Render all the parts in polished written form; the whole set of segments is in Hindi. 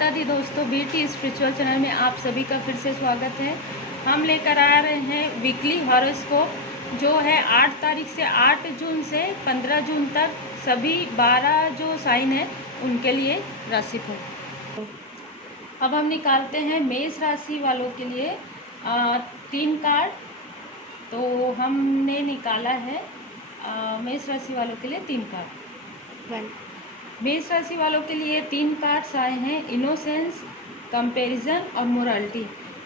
माता दी दोस्तों, बीटी स्पिरिचुअल चैनल में आप सभी का फिर से स्वागत है। हम लेकर आ रहे हैं वीकली हॉरोस्कोप जो है 8 तारीख से 8 जून से 15 जून तक सभी 12 जो साइन है उनके लिए राशिफल। अब हम निकालते हैं मेष राशि वालों के लिए 3 कार्ड। तो हमने निकाला है मेष राशि वालों के लिए 3 कार्ड। मेष राशि वालों के लिए 3 कार्ड्स आए हैं, इनोसेंस, कंपैरिजन और मोरालिटी।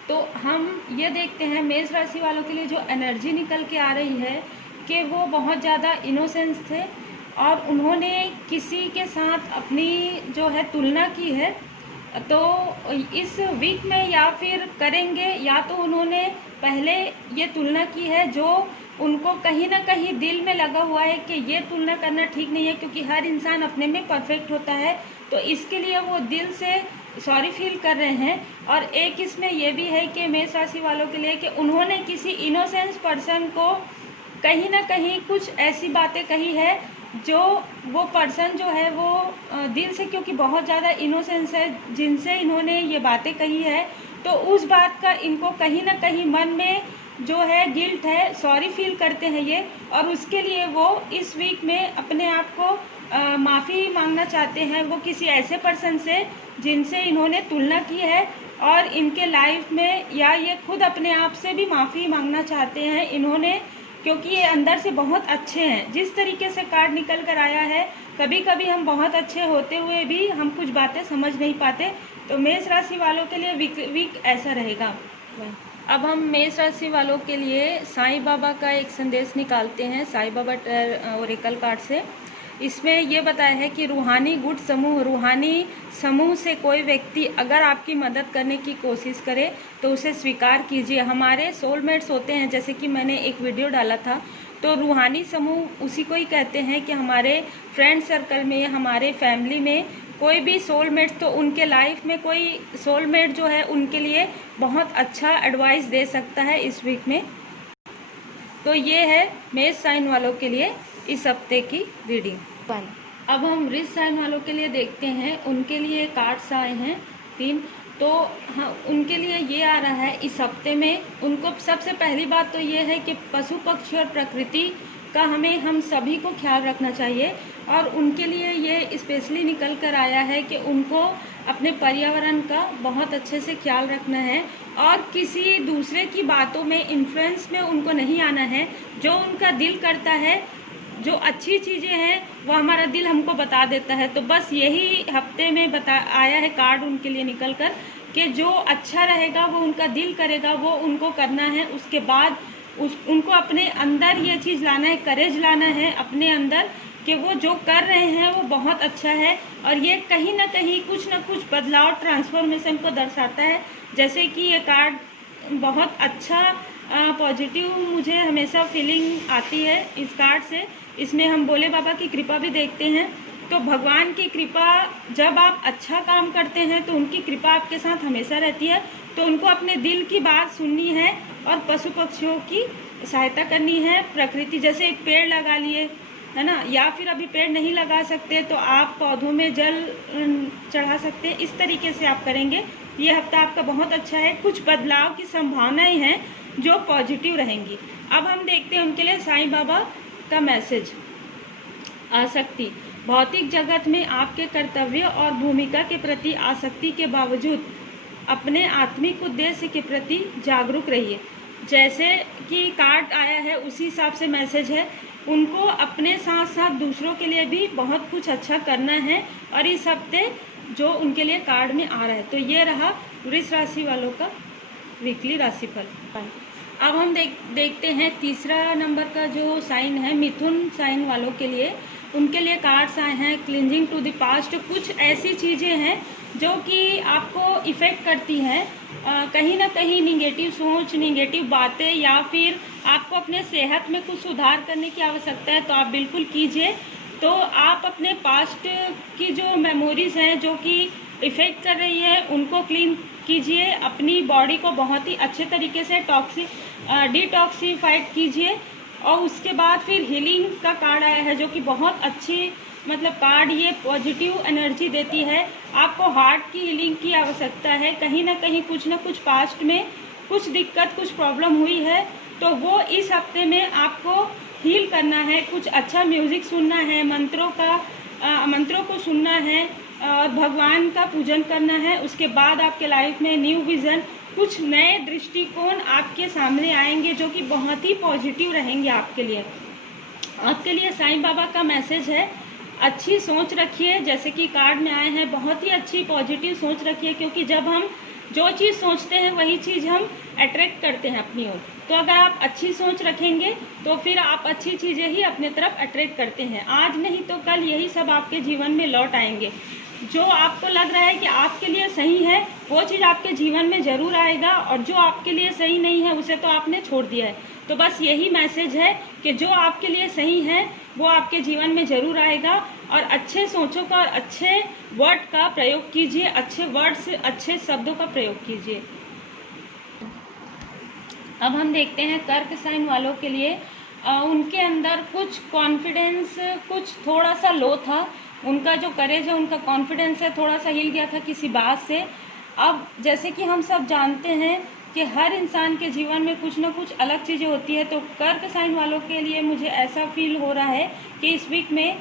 तो हम ये देखते हैं मेष राशि वालों के लिए जो एनर्जी निकल के आ रही है कि वो बहुत ज़्यादा इनोसेंस थे और उन्होंने किसी के साथ अपनी जो है तुलना की है। तो इस वीक में या फिर करेंगे, या तो उन्होंने पहले ये तुलना की है जो उनको कहीं ना कहीं दिल में लगा हुआ है कि ये तुलना करना ठीक नहीं है, क्योंकि हर इंसान अपने में परफेक्ट होता है। तो इसके लिए वो दिल से सॉरी फील कर रहे हैं। और एक इसमें ये भी है कि मेष राशि वालों के लिए कि उन्होंने किसी इनोसेंस पर्सन को कहीं ना कहीं कुछ ऐसी बातें कही है जो वो पर्सन जो है वो दिल से, क्योंकि बहुत ज़्यादा इनोसेंस है जिनसे इन्होंने ये बातें कही है, तो उस बात का इनको कहीं ना कहीं मन में जो है गिल्ट है, सॉरी फील करते हैं ये। और उसके लिए वो इस वीक में अपने आप को माफ़ी मांगना चाहते हैं, वो किसी ऐसे पर्सन से जिनसे इन्होंने तुलना की है और इनके लाइफ में, या ये खुद अपने आप से भी माफ़ी मांगना चाहते हैं इन्होंने, क्योंकि ये अंदर से बहुत अच्छे हैं। जिस तरीके से कार्ड निकल कर आया है, कभी कभी हम बहुत अच्छे होते हुए भी हम कुछ बातें समझ नहीं पाते। तो मेष राशि वालों के लिए वीक ऐसा रहेगा। अब हम मेष राशि वालों के लिए साईं बाबा का एक संदेश निकालते हैं साईं बाबा ओरेकल कार्ड से। इसमें यह बताया है कि रूहानी गुट समूह, रूहानी समूह से कोई व्यक्ति अगर आपकी मदद करने की कोशिश करे तो उसे स्वीकार कीजिए। हमारे सोलमेट्स होते हैं, जैसे कि मैंने एक वीडियो डाला था, तो रूहानी समूह उसी को ही कहते हैं कि हमारे फ्रेंड सर्कल में, हमारे फैमिली में कोई भी सोलमेट, तो उनके लाइफ में कोई सोलमेट जो है उनके लिए बहुत अच्छा एडवाइस दे सकता है इस वीक में। तो ये है मेष साइन वालों के लिए इस हफ्ते की रीडिंग। अब हम वृष साइन वालों के लिए देखते हैं, उनके लिए कार्ड्स आए हैं 3। तो हाँ, उनके लिए ये आ रहा है इस हफ्ते में उनको सबसे पहली बात तो ये है कि पशु पक्षी और प्रकृति का हम सभी को ख्याल रखना चाहिए। और उनके लिए ये स्पेशली निकल कर आया है कि उनको अपने पर्यावरण का बहुत अच्छे से ख्याल रखना है और किसी दूसरे की बातों में, इन्फ्लुएंस में उनको नहीं आना है। जो उनका दिल करता है, जो अच्छी चीज़ें हैं वो हमारा दिल हमको बता देता है। तो बस यही हफ्ते में आया है कार्ड उनके लिए निकल कर कि जो अच्छा रहेगा वो उनका दिल करेगा, वो उनको करना है। उसके बाद उनको अपने अंदर ये चीज़ लाना है, करेज लाना है अपने अंदर कि वो जो कर रहे हैं वो बहुत अच्छा है। और ये कहीं ना कहीं कुछ ना कुछ बदलाव, ट्रांसफॉर्मेशन को दर्शाता है। जैसे कि ये कार्ड बहुत अच्छा पॉजिटिव मुझे हमेशा फीलिंग आती है इस कार्ड से। इसमें हम भोले बाबा की कृपा भी देखते हैं। तो भगवान की कृपा, जब आप अच्छा काम करते हैं तो उनकी कृपा आपके साथ हमेशा रहती है। तो उनको अपने दिल की बात सुननी है और पशु पक्षियों की सहायता करनी है। प्रकृति, जैसे एक पेड़ लगा लिए है ना, या फिर अभी पेड़ नहीं लगा सकते तो आप पौधों में जल चढ़ा सकते हैं। इस तरीके से आप करेंगे, ये हफ्ता आपका बहुत अच्छा है। कुछ बदलाव की संभावनाएं हैं जो पॉजिटिव रहेंगी। अब हम देखते हैं उनके लिए साईं बाबा का मैसेज। आसक्ति, भौतिक जगत में आपके कर्तव्य और भूमिका के प्रति आसक्ति के बावजूद अपने आत्मिक उद्देश्य के प्रति जागरूक रहिए। जैसे कि कार्ड आया है उसी हिसाब से मैसेज है। उनको अपने साथ साथ दूसरों के लिए भी बहुत कुछ अच्छा करना है। और इस हफ्ते जो उनके लिए कार्ड में आ रहा है, तो ये रहा वृष राशि वालों का वीकली राशिफल। अब हम देखते हैं तीसरा नंबर का जो साइन है मिथुन साइन वालों के लिए। उनके लिए कार्ड्स आए हैं क्लिंजिंग टू द पास्ट। कुछ ऐसी चीज़ें हैं जो कि आपको इफ़ेक्ट करती हैं, कहीं ना कहीं निगेटिव सोच, निगेटिव बातें, या फिर आपको अपने सेहत में कुछ सुधार करने की आवश्यकता है तो आप बिल्कुल कीजिए। तो आप अपने पास्ट की जो मेमोरीज़ हैं जो कि इफ़ेक्ट कर रही है उनको क्लीन कीजिए। अपनी बॉडी को बहुत ही अच्छे तरीके से डिटॉक्सीफाइड कीजिए। और उसके बाद फिर हीलिंग का कार्ड आया है जो कि बहुत अच्छी मतलब कार्ड ये पॉजिटिव एनर्जी देती है। आपको हार्ट की हीलिंग की आवश्यकता है। कहीं ना कहीं कुछ ना कुछ पास्ट में कुछ दिक्कत, कुछ प्रॉब्लम हुई है, तो वो इस हफ्ते में आपको हील करना है। कुछ अच्छा म्यूज़िक सुनना है, मंत्रों को सुनना है और भगवान का पूजन करना है। उसके बाद आपके लाइफ में न्यू विज़न, कुछ नए दृष्टिकोण आपके सामने आएंगे जो कि बहुत ही पॉजिटिव रहेंगे आपके लिए। आपके लिए साईं बाबा का मैसेज है, अच्छी सोच रखिए। जैसे कि कार्ड में आए हैं, बहुत ही अच्छी पॉजिटिव सोच रखिए, क्योंकि जब हम जो चीज़ सोचते हैं वही चीज़ हम अट्रैक्ट करते हैं अपनी ओर। तो अगर आप अच्छी सोच रखेंगे तो फिर आप अच्छी चीज़ें ही अपने तरफ अट्रैक्ट करते हैं। आज नहीं तो कल यही सब आपके जीवन में लौट आएंगे। जो आपको लग रहा है कि आपके लिए सही है वो चीज़ आपके जीवन में ज़रूर आएगा, और जो आपके लिए सही नहीं है उसे तो आपने छोड़ दिया है। तो बस यही मैसेज है कि जो आपके लिए सही है वो आपके जीवन में ज़रूर आएगा। और अच्छे सोचों का और अच्छे वर्ड का प्रयोग कीजिए, अच्छे वर्ड्स, अच्छे शब्दों का प्रयोग कीजिए। अब हम देखते हैं कर्क साइन वालों के लिए। उनके अंदर कुछ कॉन्फिडेंस, कुछ थोड़ा सा लो था। उनका जो करेज है, उनका कॉन्फिडेंस है, थोड़ा सा हिल गया था किसी बात से। अब जैसे कि हम सब जानते हैं कि हर इंसान के जीवन में कुछ ना कुछ अलग चीज़ें होती है। तो कर्क साइन वालों के लिए मुझे ऐसा फील हो रहा है कि इस वीक में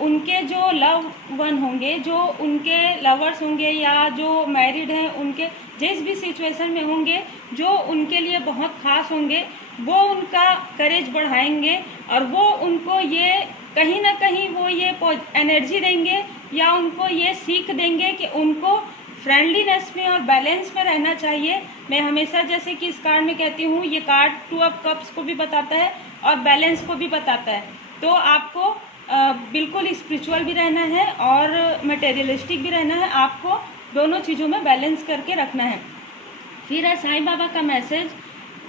उनके जो लव वन होंगे, जो उनके लवर्स होंगे या जो मैरिड हैं, उनके जिस भी सिचुएशन में होंगे, जो उनके लिए बहुत खास होंगे, वो उनका करेज बढ़ाएंगे और वो उनको ये कहीं ना कहीं वो ये एनर्जी देंगे या उनको ये सीख देंगे कि उनको फ्रेंडलीनेस में और बैलेंस में रहना चाहिए। मैं हमेशा जैसे कि इस कार्ड में कहती हूँ, ये कार्ड 2 ऑफ कप्स को भी बताता है और बैलेंस को भी बताता है। तो आपको बिल्कुल स्पिरिचुअल भी रहना है और मटेरियलिस्टिक भी रहना है। आपको दोनों चीज़ों में बैलेंस करके रखना है। फिर है साईं बाबा का मैसेज,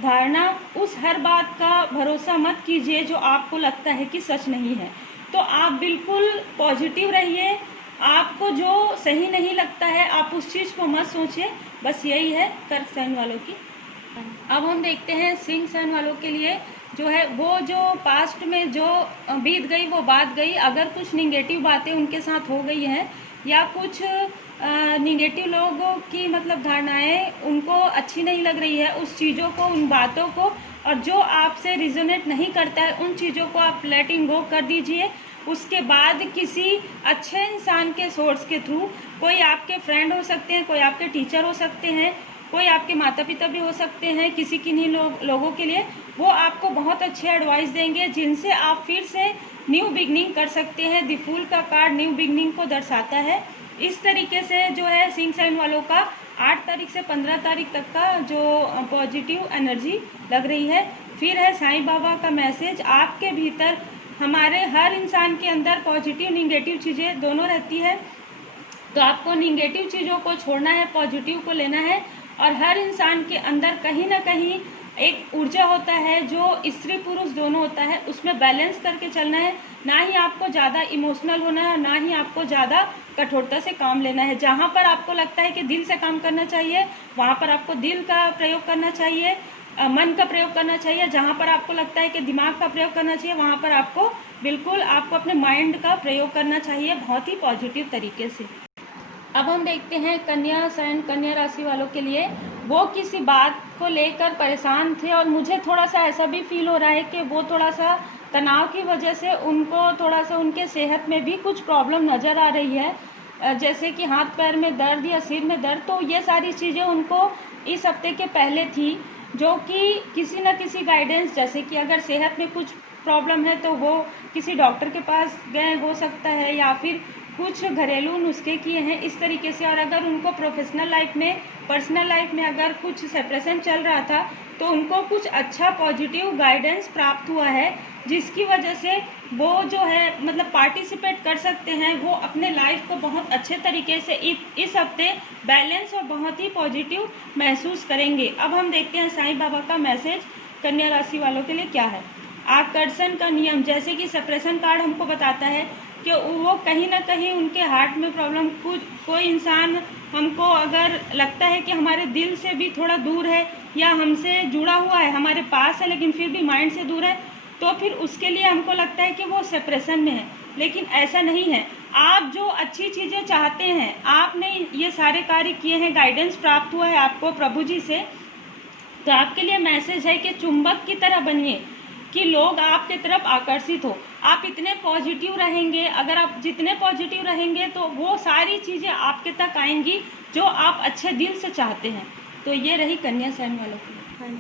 धारणा, उस हर बात का भरोसा मत कीजिए जो आपको लगता है कि सच नहीं है। तो आप बिल्कुल पॉजिटिव रहिए। आपको जो सही नहीं लगता है आप उस चीज़ को मत सोचिए। बस यही है कर्क साइन वालों की। अब हम देखते हैं सिंह साइन वालों के लिए जो है, वो जो पास्ट में जो बीत गई वो बात गई। अगर कुछ निगेटिव बातें उनके साथ हो गई हैं या कुछ निगेटिव लोगों की मतलब धारणाएं उनको अच्छी नहीं लग रही है, उस चीज़ों को, उन बातों को, और जो आपसे रिजोनेट नहीं करता है उन चीज़ों को आप लेटिंग गो कर दीजिए। उसके बाद किसी अच्छे इंसान के सोर्स के थ्रू, कोई आपके फ्रेंड हो सकते हैं, कोई आपके टीचर हो सकते हैं, कोई आपके माता पिता भी हो सकते हैं, किसी किन्हीं लोगों के लिए वो आपको बहुत अच्छे एडवाइस देंगे जिनसे आप फिर से न्यू बिगनिंग कर सकते हैं। द फूल का कार्ड न्यू बिगनिंग को दर्शाता है। इस तरीके से जो है सिंह साइन वालों का 8 तारीख से 15 तारीख तक का जो पॉजिटिव एनर्जी लग रही है। फिर है साईं बाबा का मैसेज, आपके भीतर, हमारे हर इंसान के अंदर पॉजिटिव निगेटिव चीज़ें दोनों रहती है। तो आपको निगेटिव चीज़ों को छोड़ना है, पॉजिटिव को लेना है। और हर इंसान के अंदर कहीं ना कहीं एक ऊर्जा होता है जो स्त्री पुरुष दोनों होता है, उसमें बैलेंस करके चलना है। ना ही आपको ज़्यादा इमोशनल होना है और ना ही आपको ज़्यादा कठोरता से काम लेना है। जहाँ पर आपको लगता है कि दिल से काम करना चाहिए वहाँ पर आपको दिल का प्रयोग करना चाहिए, मन का प्रयोग करना चाहिए। जहाँ पर आपको लगता है कि दिमाग का प्रयोग करना चाहिए वहाँ पर आपको बिल्कुल आपको अपने माइंड का प्रयोग करना चाहिए बहुत ही पॉजिटिव तरीके से। अब हम देखते हैं कन्या साइन, कन्या राशि वालों के लिए। वो किसी बात को लेकर परेशान थे और मुझे थोड़ा सा ऐसा भी फील हो रहा है कि वो थोड़ा सा तनाव की वजह से उनको थोड़ा सा उनके सेहत में भी कुछ प्रॉब्लम नज़र आ रही है, जैसे कि हाथ पैर में दर्द या सिर में दर्द। तो ये सारी चीज़ें उनको इस हफ्ते के पहले थी, जो कि किसी न किसी गाइडेंस, जैसे कि अगर सेहत में कुछ प्रॉब्लम है तो वो किसी डॉक्टर के पास गए हो सकता है या फिर कुछ घरेलू नुस्खे किए हैं इस तरीके से। और अगर उनको प्रोफेशनल लाइफ में, पर्सनल लाइफ में अगर कुछ सेपरेशन चल रहा था तो उनको कुछ अच्छा पॉजिटिव गाइडेंस प्राप्त हुआ है, जिसकी वजह से वो जो है मतलब पार्टिसिपेट कर सकते हैं। वो अपने लाइफ को बहुत अच्छे तरीके से इस हफ्ते बैलेंस और बहुत ही पॉजिटिव महसूस करेंगे। अब हम देखते हैं साईं बाबा का मैसेज कन्या राशि वालों के लिए क्या है। आकर्षण का नियम, जैसे कि सेपरेशन कार्ड हमको बताता है कि वो कहीं ना कहीं उनके हार्ट में प्रॉब्लम, कोई इंसान हमको अगर लगता है कि हमारे दिल से भी थोड़ा दूर है या हमसे जुड़ा हुआ है, हमारे पास है लेकिन फिर भी माइंड से दूर है, तो फिर उसके लिए हमको लगता है कि वो सेपरेशन में है। लेकिन ऐसा नहीं है। आप जो अच्छी चीज़ें चाहते हैं, आपने ये सारे कार्य किए हैं, गाइडेंस प्राप्त हुआ है आपको प्रभु जी से, तो आपके लिए मैसेज है कि चुंबक की तरह बनिए कि लोग आपके तरफ आकर्षित हो। आप इतने पॉजिटिव रहेंगे, अगर आप जितने पॉजिटिव रहेंगे तो वो सारी चीज़ें आपके तक आएंगी जो आप अच्छे दिल से चाहते हैं। तो ये रही कन्या साइन वालों के लिए।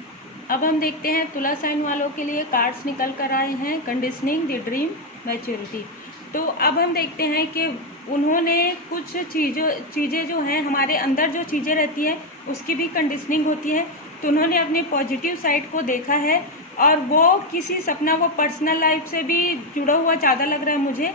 अब हम देखते हैं तुला साइन वालों के लिए कार्ड्स निकल कर आए हैं, कंडीशनिंग द ड्रीम मैच्योरिटी। तो अब हम देखते हैं कि उन्होंने कुछ चीज़ें जो हैं, हमारे अंदर जो चीज़ें रहती हैं उसकी भी कंडीशनिंग होती है। तो उन्होंने अपनी पॉजिटिव साइड को देखा है और वो किसी सपना, वो पर्सनल लाइफ से भी जुड़ा हुआ ज़्यादा लग रहा है मुझे।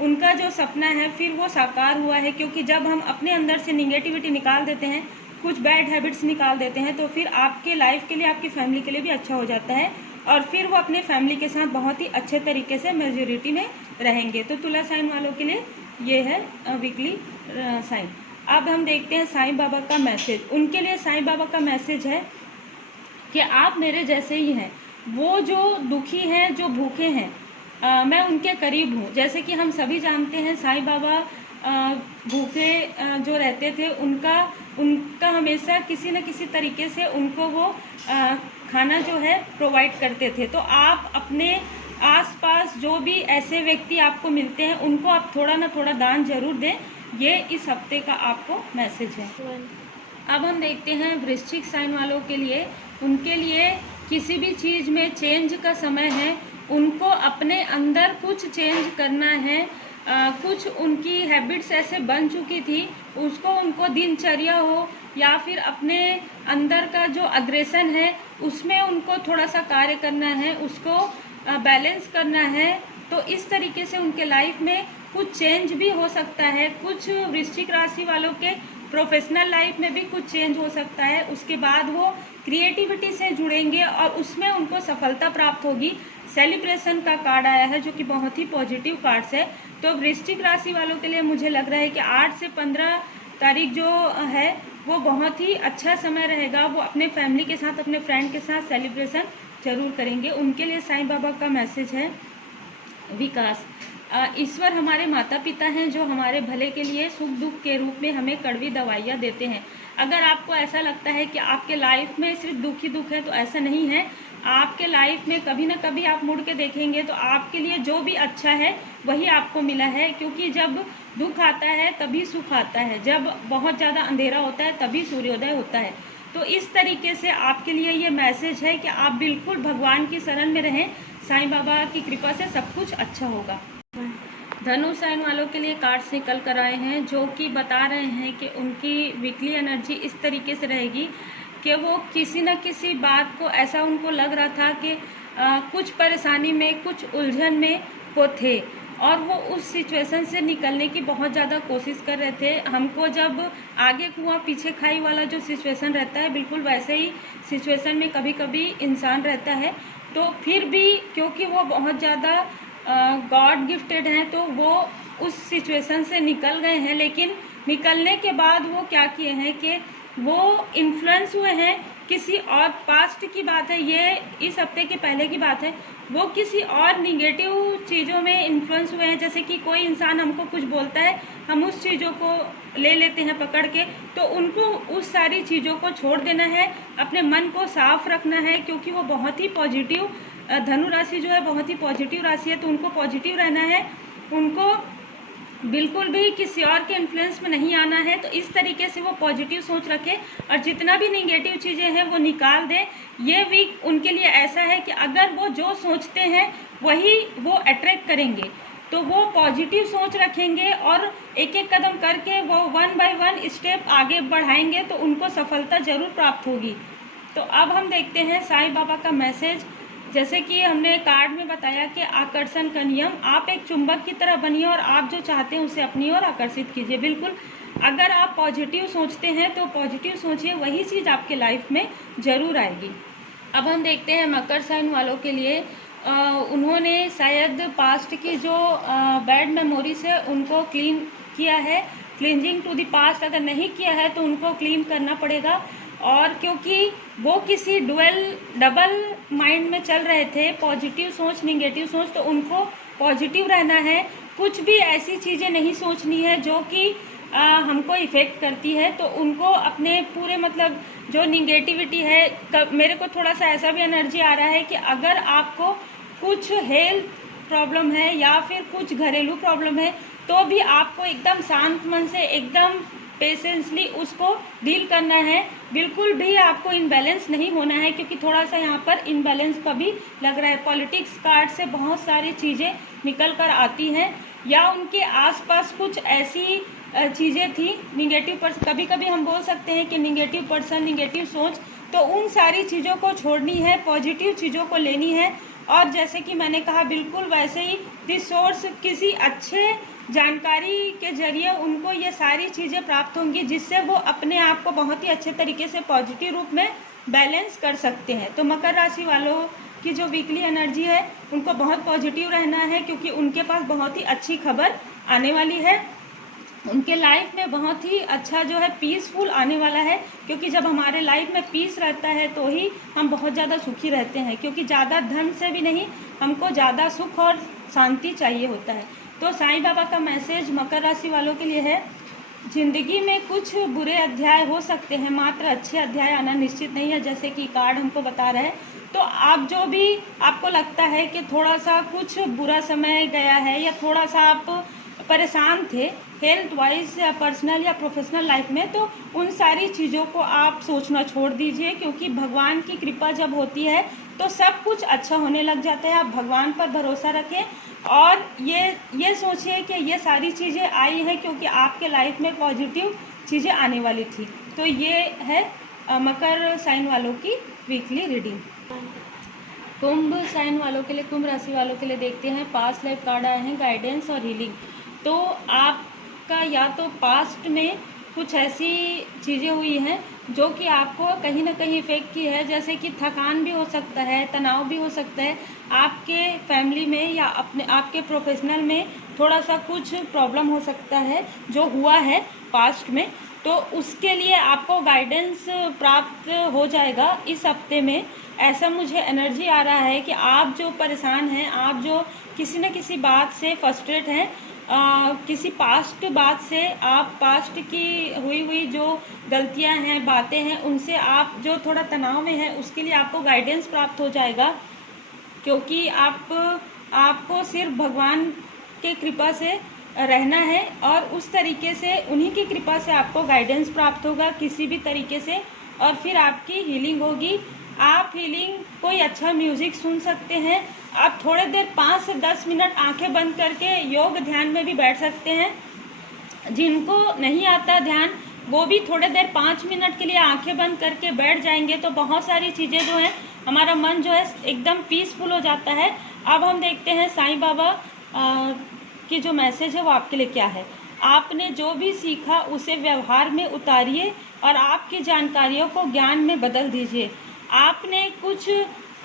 उनका जो सपना है फिर वो साकार हुआ है, क्योंकि जब हम अपने अंदर से निगेटिविटी निकाल देते हैं, कुछ बैड हैबिट्स निकाल देते हैं, तो फिर आपके लाइफ के लिए, आपकी फैमिली के लिए भी अच्छा हो जाता है और फिर वो अपने फैमिली के साथ बहुत ही अच्छे तरीके से मेजोरिटी में रहेंगे। तो तुला साइन वालों के लिए ये है वीकली साइन। अब हम देखते हैं साईं बाबा का मैसेज। उनके लिए साईं बाबा का मैसेज है कि आप मेरे जैसे ही हैं। वो जो दुखी हैं, जो भूखे हैं, मैं उनके करीब हूँ। जैसे कि हम सभी जानते हैं साईं बाबा भूखे जो रहते थे, उनका हमेशा किसी न किसी तरीके से उनको वो खाना जो है प्रोवाइड करते थे। तो आप अपने आसपास जो भी ऐसे व्यक्ति आपको मिलते हैं उनको आप थोड़ा ना थोड़ा दान जरूर दें। ये इस हफ्ते का आपको मैसेज है। अब हम देखते हैं वृश्चिक साइन वालों के लिए। उनके लिए किसी भी चीज़ में चेंज का समय है। उनको अपने अंदर कुछ चेंज करना है। कुछ उनकी हैबिट्स ऐसे बन चुकी थी, उसको उनको दिनचर्या हो या फिर अपने अंदर का जो अग्रेशन है उसमें उनको थोड़ा सा कार्य करना है, उसको बैलेंस करना है। तो इस तरीके से उनके लाइफ में कुछ चेंज भी हो सकता है। कुछ वृश्चिक राशि वालों के प्रोफेशनल लाइफ में भी कुछ चेंज हो सकता है। उसके बाद वो क्रिएटिविटी से जुड़ेंगे और उसमें उनको सफलता प्राप्त होगी। सेलिब्रेशन का कार्ड आया है जो कि बहुत ही पॉजिटिव कार्ड्स है। तो वृश्चिक राशि वालों के लिए मुझे लग रहा है कि 8 से 15 तारीख जो है वो बहुत ही अच्छा समय रहेगा। वो अपने फैमिली के साथ, अपने फ्रेंड के साथ सेलिब्रेशन जरूर करेंगे। उनके लिए साईं बाबा का मैसेज है विकास। ईश्वर हमारे माता पिता हैं जो हमारे भले के लिए सुख दुख के रूप में हमें कड़वी दवाइयाँ देते हैं। अगर आपको ऐसा लगता है कि आपके लाइफ में सिर्फ दुख ही दुख है, तो ऐसा नहीं है। आपके लाइफ में कभी ना कभी आप मुड़ के देखेंगे तो आपके लिए जो भी अच्छा है वही आपको मिला है। क्योंकि जब दुख आता है तभी सुख आता है, जब बहुत ज़्यादा अंधेरा होता है तभी सूर्योदय होता है। तो इस तरीके से आपके लिए ये मैसेज है कि आप बिल्कुल भगवान की शरण में रहें। साईं बाबा की कृपा से सब कुछ अच्छा होगा। धनु साइन वालों के लिए कार्ड्स निकल कर आए हैं जो कि बता रहे हैं कि उनकी वीकली एनर्जी इस तरीके से रहेगी कि वो किसी न किसी बात को, ऐसा उनको लग रहा था कि कुछ परेशानी में, कुछ उलझन में वो थे और वो उस सिचुएशन से निकलने की बहुत ज़्यादा कोशिश कर रहे थे। हमको जब आगे कुआं पीछे खाई वाला जो सिचुएशन रहता है, बिल्कुल वैसे ही सिचुएशन में कभी कभी इंसान रहता है। तो फिर भी क्योंकि वो बहुत ज़्यादा गॉड गिफ्टेड हैं तो वो उस सिचुएशन से निकल गए हैं। लेकिन निकलने के बाद वो क्या किए हैं कि वो इन्फ्लुएंस हुए हैं किसी और, पास्ट की बात है, ये इस हफ्ते के पहले की बात है, वो किसी और निगेटिव चीज़ों में इन्फ्लुएंस हुए हैं। जैसे कि कोई इंसान हमको कुछ बोलता है, हम उस चीज़ों को ले लेते हैं पकड़ के, तो उनको उस सारी चीज़ों को छोड़ देना है, अपने मन को साफ रखना है। क्योंकि वो बहुत ही पॉजिटिव, धनु राशि जो है बहुत ही पॉजिटिव राशि है, तो उनको पॉजिटिव रहना है, उनको बिल्कुल भी किसी और के इन्फ्लुएंस में नहीं आना है। तो इस तरीके से वो पॉजिटिव सोच रखें और जितना भी निगेटिव चीज़ें हैं वो निकाल दें। ये वीक उनके लिए ऐसा है कि अगर वो जो सोचते हैं वही वो अट्रैक्ट करेंगे, तो वो पॉजिटिव सोच रखेंगे और एक एक कदम करके वो 1 बाय 1 स्टेप आगे बढ़ाएंगे तो उनको सफलता जरूर प्राप्त होगी। तो अब हम देखते हैं साईं बाबा का मैसेज। जैसे कि हमने कार्ड में बताया कि आकर्षण का नियम, आप एक चुंबक की तरह बनिए और आप जो चाहते हैं उसे अपनी ओर आकर्षित कीजिए। बिल्कुल, अगर आप पॉजिटिव सोचते हैं तो पॉजिटिव सोचिए, वही चीज़ आपके लाइफ में ज़रूर आएगी। अब हम देखते हैं मकर साइन वालों के लिए। उन्होंने शायद पास्ट की जो बैड मेमोरीज है उनको क्लीन किया है, क्लींजिंग टू द पास्ट। अगर नहीं किया है तो उनको क्लीन करना पड़ेगा। और क्योंकि वो किसी डबल माइंड में चल रहे थे, पॉजिटिव सोच, निगेटिव सोच, तो उनको पॉजिटिव रहना है। कुछ भी ऐसी चीज़ें नहीं सोचनी है जो कि हमको इफ़ेक्ट करती है। तो उनको अपने पूरे मतलब जो निगेटिविटी है, मेरे को थोड़ा सा ऐसा भी एनर्जी आ रहा है कि अगर आपको कुछ हेल्थ प्रॉब्लम है या फिर कुछ घरेलू प्रॉब्लम है तो भी आपको एकदम शांत मन से एकदम पेशेंसली उसको डील करना है। बिल्कुल भी आपको इनबैलेंस नहीं होना है, क्योंकि थोड़ा सा यहाँ पर इनबैलेंस का भी लग रहा है। पॉलिटिक्स कार्ड से बहुत सारी चीज़ें निकल कर आती हैं या उनके आसपास कुछ ऐसी चीज़ें थी निगेटिव पर्सन, कभी कभी हम बोल सकते हैं कि निगेटिव पर्सन, निगेटिव सोच, तो उन सारी चीज़ों को छोड़नी है, पॉजिटिव चीज़ों को लेनी है। और जैसे कि मैंने कहा बिल्कुल वैसे ही दिस सोर्स किसी अच्छे जानकारी के जरिए उनको ये सारी चीज़ें प्राप्त होंगी जिससे वो अपने आप को बहुत ही अच्छे तरीके से पॉजिटिव रूप में बैलेंस कर सकते हैं। तो मकर राशि वालों की जो वीकली एनर्जी है उनको बहुत पॉजिटिव रहना है, क्योंकि उनके पास बहुत ही अच्छी खबर आने वाली है। उनके लाइफ में बहुत ही अच्छा जो है पीसफुल आने वाला है, क्योंकि जब हमारे लाइफ में पीस रहता है तो ही हम बहुत ज़्यादा सुखी रहते हैं, क्योंकि ज़्यादा धन से भी नहीं, हमको ज़्यादा सुख और शांति चाहिए होता है। तो साईं बाबा का मैसेज मकर राशि वालों के लिए है, जिंदगी में कुछ बुरे अध्याय हो सकते हैं, मात्र अच्छे अध्याय आना निश्चित नहीं है, जैसे कि कार्ड हमको बता रहा है। तो आप जो भी आपको लगता है कि थोड़ा सा कुछ बुरा समय गया है या थोड़ा सा आप परेशान थे हेल्थ वाइज या पर्सनल या प्रोफेशनल लाइफ में, तो उन सारी चीज़ों को आप सोचना छोड़ दीजिए, क्योंकि भगवान की कृपा जब होती है तो सब कुछ अच्छा होने लग जाता है। आप भगवान पर भरोसा रखें और ये सोचिए कि ये सारी चीज़ें आई हैं क्योंकि आपके लाइफ में पॉजिटिव चीज़ें आने वाली थी। तो ये है मकर साइन वालों की वीकली रीडिंग। कुंभ साइन वालों के लिए, कुंभ राशि वालों के लिए देखते हैं पास्ट लाइफ कार्ड आए हैं, गाइडेंस और हीलिंग। तो आपका या तो पास्ट में कुछ ऐसी चीज़ें हुई हैं जो कि आपको कहीं ना कहीं इफ़ेक्ट की है, जैसे कि थकान भी हो सकता है, तनाव भी हो सकता है, आपके फैमिली में या अपने आपके प्रोफेशनल में थोड़ा सा कुछ प्रॉब्लम हो सकता है जो हुआ है पास्ट में। तो उसके लिए आपको गाइडेंस प्राप्त हो जाएगा इस हफ्ते में। ऐसा मुझे एनर्जी आ रहा है कि आप जो परेशान हैं, आप जो किसी न किसी बात से फ्रस्ट्रेट हैं, किसी पास्ट बात से, आप पास्ट की हुई जो गलतियां हैं, बातें हैं, उनसे आप जो थोड़ा तनाव में है, उसके लिए आपको गाइडेंस प्राप्त हो जाएगा, क्योंकि आपको सिर्फ भगवान के कृपा से रहना है और उस तरीके से उन्हीं की कृपा से आपको गाइडेंस प्राप्त होगा किसी भी तरीके से, और फिर आपकी हीलिंग होगी। आप हीलिंग कोई अच्छा म्यूज़िक सुन सकते हैं, आप थोड़े देर 5 से 10 मिनट आंखें बंद करके योग ध्यान में भी बैठ सकते हैं। जिनको नहीं आता ध्यान वो भी थोड़े देर 5 मिनट के लिए आंखें बंद करके बैठ जाएंगे तो बहुत सारी चीज़ें जो हैं, हमारा मन जो है एकदम पीसफुल हो जाता है। अब हम देखते हैं साईं बाबा की जो मैसेज है वो आपके लिए क्या है। आपने जो भी सीखा उसे व्यवहार में उतारिए और आपकी जानकारियों को ज्ञान में बदल दीजिए। आपने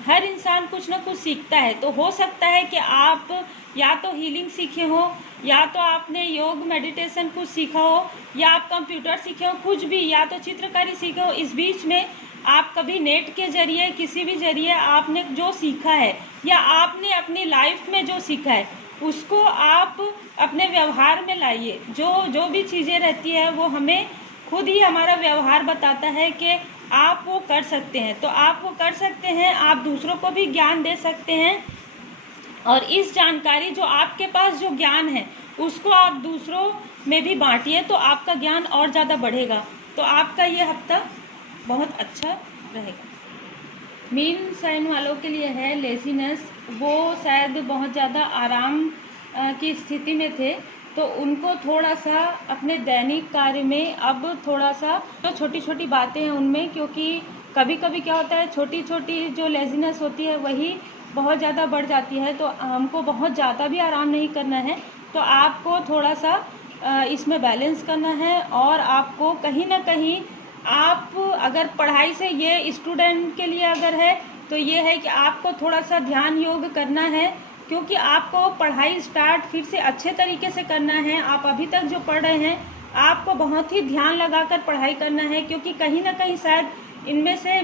हर इंसान कुछ ना कुछ सीखता है, तो हो सकता है कि आप या तो हीलिंग सीखे हो, या तो आपने योग मेडिटेशन कुछ सीखा हो, या आप कंप्यूटर सीखे हो, कुछ भी, या तो चित्रकारी सीखे हो। इस बीच में आप कभी नेट के जरिए, किसी भी जरिए आपने जो सीखा है या आपने अपनी लाइफ में जो सीखा है उसको आप अपने व्यवहार में लाइए। जो भी चीज़ें रहती है वो हमें खुद ही हमारा व्यवहार बताता है कि आप वो कर सकते हैं। तो आप वो कर सकते हैं, आप दूसरों को भी ज्ञान दे सकते हैं, और इस जानकारी जो आपके पास जो ज्ञान है उसको आप दूसरों में भी बांटिए, तो आपका ज्ञान और ज़्यादा बढ़ेगा। तो आपका ये हफ्ता बहुत अच्छा रहेगा। मीन साइन वालों के लिए है लेजीनेस, वो शायद बहुत ज़्यादा आराम की स्थिति में थे, तो उनको थोड़ा सा अपने दैनिक कार्य में अब थोड़ा सा जो छोटी छोटी बातें हैं उनमें, क्योंकि कभी कभी क्या होता है छोटी छोटी जो लेजीनेस होती है वही बहुत ज़्यादा बढ़ जाती है, तो हमको बहुत ज़्यादा भी आराम नहीं करना है। तो आपको थोड़ा सा इसमें बैलेंस करना है, और आपको कहीं ना कहीं आप अगर पढ़ाई से, ये स्टूडेंट के लिए अगर है तो ये है कि आपको थोड़ा सा ध्यान योग करना है, क्योंकि आपको पढ़ाई स्टार्ट फिर से अच्छे तरीके से करना है। आप अभी तक जो पढ़ रहे हैं आपको बहुत ही ध्यान लगाकर पढ़ाई करना है, क्योंकि कहीं ना कहीं शायद इनमें से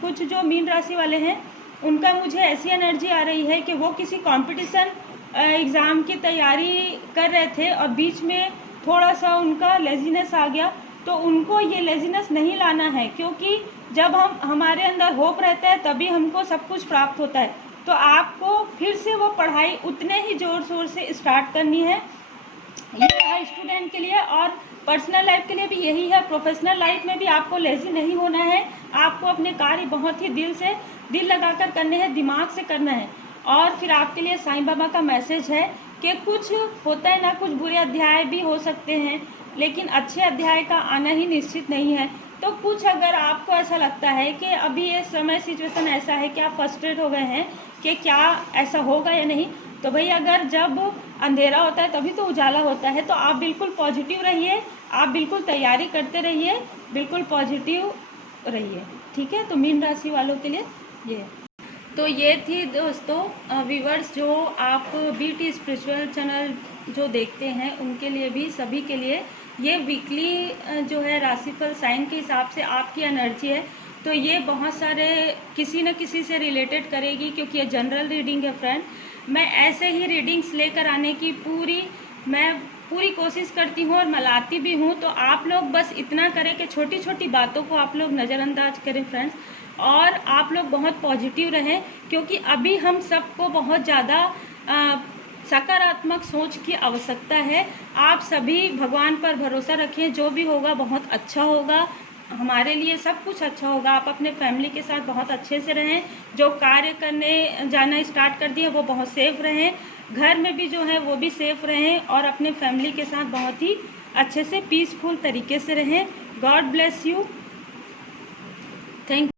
कुछ जो मीन राशि वाले हैं उनका मुझे ऐसी एनर्जी आ रही है कि वो किसी कंपटीशन एग्ज़ाम की तैयारी कर रहे थे और बीच में थोड़ा सा उनका लेज़ीनेस आ गया, तो उनको ये लेज़ीनेस नहीं लाना है, क्योंकि जब हमारे अंदर होप रहता है तभी हमको सब कुछ प्राप्त होता है। तो आपको फिर से वो पढ़ाई उतने ही ज़ोर शोर से स्टार्ट करनी है। ये है स्टूडेंट के लिए, और पर्सनल लाइफ के लिए भी यही है। प्रोफेशनल लाइफ में भी आपको लेज़ी नहीं होना है, आपको अपने कार्य बहुत ही दिल लगाकर करने हैं, दिमाग से करना है। और फिर आपके लिए साईं बाबा का मैसेज है कि कुछ होता है ना, कुछ बुरे अध्याय भी हो सकते हैं, लेकिन अच्छे अध्याय का आना ही निश्चित नहीं है। तो कुछ अगर आपको ऐसा लगता है कि अभी ये समय सिचुएशन ऐसा है कि आप फ्रस्ट्रेट हो गए हैं कि क्या ऐसा होगा या नहीं, तो भाई अगर जब अंधेरा होता है तभी तो उजाला होता है। तो आप बिल्कुल पॉजिटिव रहिए, आप बिल्कुल तैयारी करते रहिए, बिल्कुल पॉजिटिव रहिए, ठीक है। तो मीन राशि वालों के लिए ये तो ये थी दोस्तों व्यूवर्स, जो आप बीटी स्पिरिचुअल चैनल जो देखते हैं उनके लिए भी, सभी के लिए ये वीकली जो है राशिफल साइन के हिसाब से आपकी एनर्जी है। तो ये बहुत सारे किसी न किसी से रिलेटेड करेगी, क्योंकि ये जनरल रीडिंग है फ्रेंड। मैं ऐसे ही रीडिंग्स लेकर आने की पूरी कोशिश करती हूँ और मलाती भी हूँ। तो आप लोग बस इतना करें कि छोटी छोटी बातों को आप लोग नज़रअंदाज करें फ्रेंड्स, और आप लोग बहुत पॉजिटिव रहें, क्योंकि अभी हम सबको बहुत ज़्यादा सकारात्मक सोच की आवश्यकता है। आप सभी भगवान पर भरोसा रखें, जो भी होगा बहुत अच्छा होगा, हमारे लिए सब कुछ अच्छा होगा। आप अपने फैमिली के साथ बहुत अच्छे से रहें, जो कार्य करने जाना स्टार्ट कर दिए वो बहुत सेफ रहें, घर में भी जो है वो भी सेफ रहें, और अपने फैमिली के साथ बहुत ही अच्छे से पीसफुल तरीके से रहें। God bless you, thank